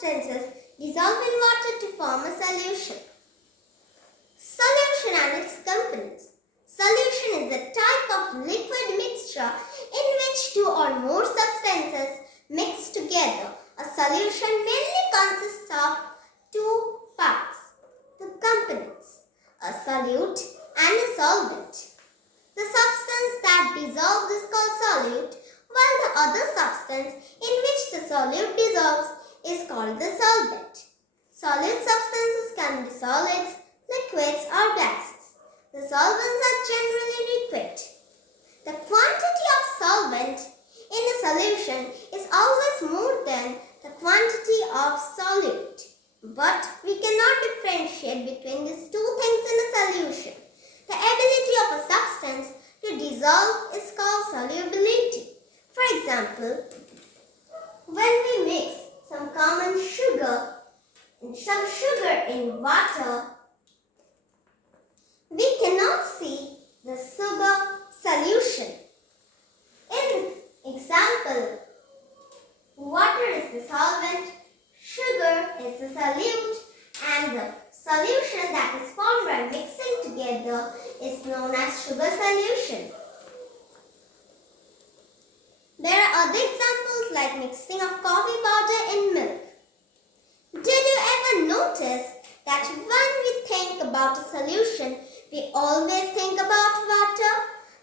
substances dissolve in water to form a solution. Solution and its components. Solution is a type of liquid mixture in which two or more substances mix together. A solution mainly consists of two parts, the components, a solute and a solvent. The substance that dissolves is called solute, while the other substance in which the solute dissolves is called the solvent. Solid substances can be solids, liquids or gases. The solvents are generally liquid. The quantity of solvent in a solution is always more than the quantity of solute. But we cannot differentiate between these two things in a solution. The ability of a substance to dissolve is called solubility. For example, when we mix some common sugar in water, we cannot see the sugar solution. In example, water is the solvent, sugar is the solute, and the solution that is formed by mixing together is known as sugar solution. There are other examples like mixing of coffee powder in milk. Did you ever notice that when we think about a solution, we always think about water?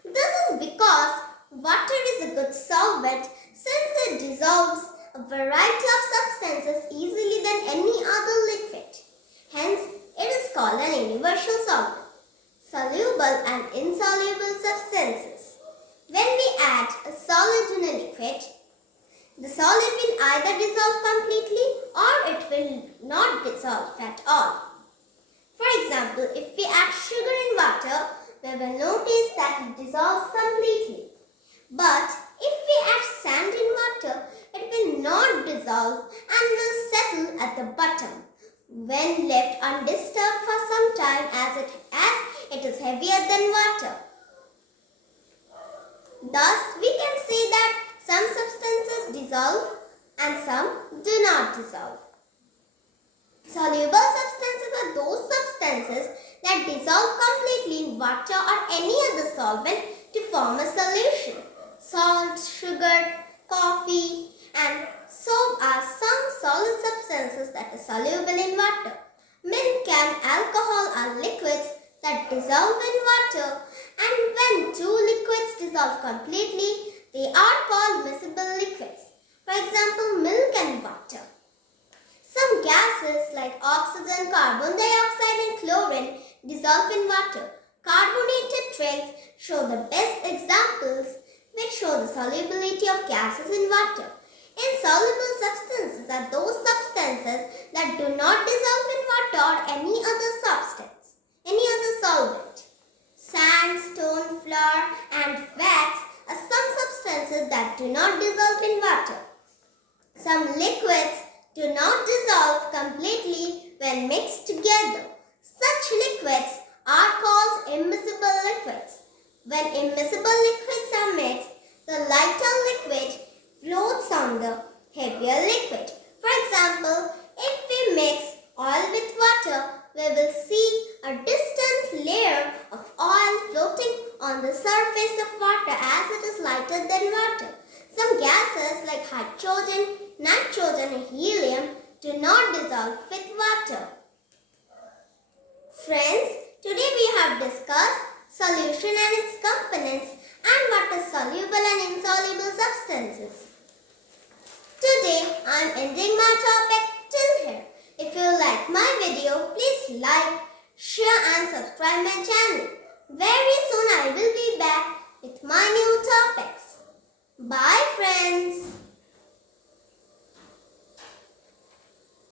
This is because water is a good solvent since it dissolves a variety of substances easily than any other liquid. Hence, it is called an universal solvent. Soluble and insoluble substances. When we add a solid in a liquid, the solid will either dissolve completely or it will not dissolve at all. For example, if we add sugar in water, we will notice that it dissolves completely. But if we add sand in water, it will not dissolve and will settle at the bottom when left undisturbed for some time as it is heavier than water. Thus, we can say that some substances dissolve and some do not dissolve. Soluble substances are those substances that dissolve completely in water or any other solvent to form a solution. Salt, sugar, coffee and soap are some solid substances that are soluble in water. Milk and alcohol are liquids that dissolve in water, and when two liquids dissolve completely, they are called miscible liquids. For example, milk and water. Some gases like oxygen, carbon dioxide and chlorine dissolve in water. Carbonated drinks show the best examples which show the solubility of gases in water. Insoluble substances are those substances that do not dissolve in water or any other solvent. Sand, stone, flour and wax are some substances that do not dissolve in water. Some liquids do not dissolve completely when mixed together. Such liquids are called immiscible liquids. When immiscible liquids are mixed, the lighter liquid floats on the heavier liquid. For example, if we mix oil with water, we will see a distant layer of oil floating on the surface of water as it is lighter than water. Some gases like hydrogen, nitrogen and helium do not dissolve with water. Friends, today we have discussed solution and its components and what are soluble and insoluble substances. Today I am ending my topic till here. If you like my video, please like, share and subscribe my channel. Very soon I will be back with my new topics. Bye friends.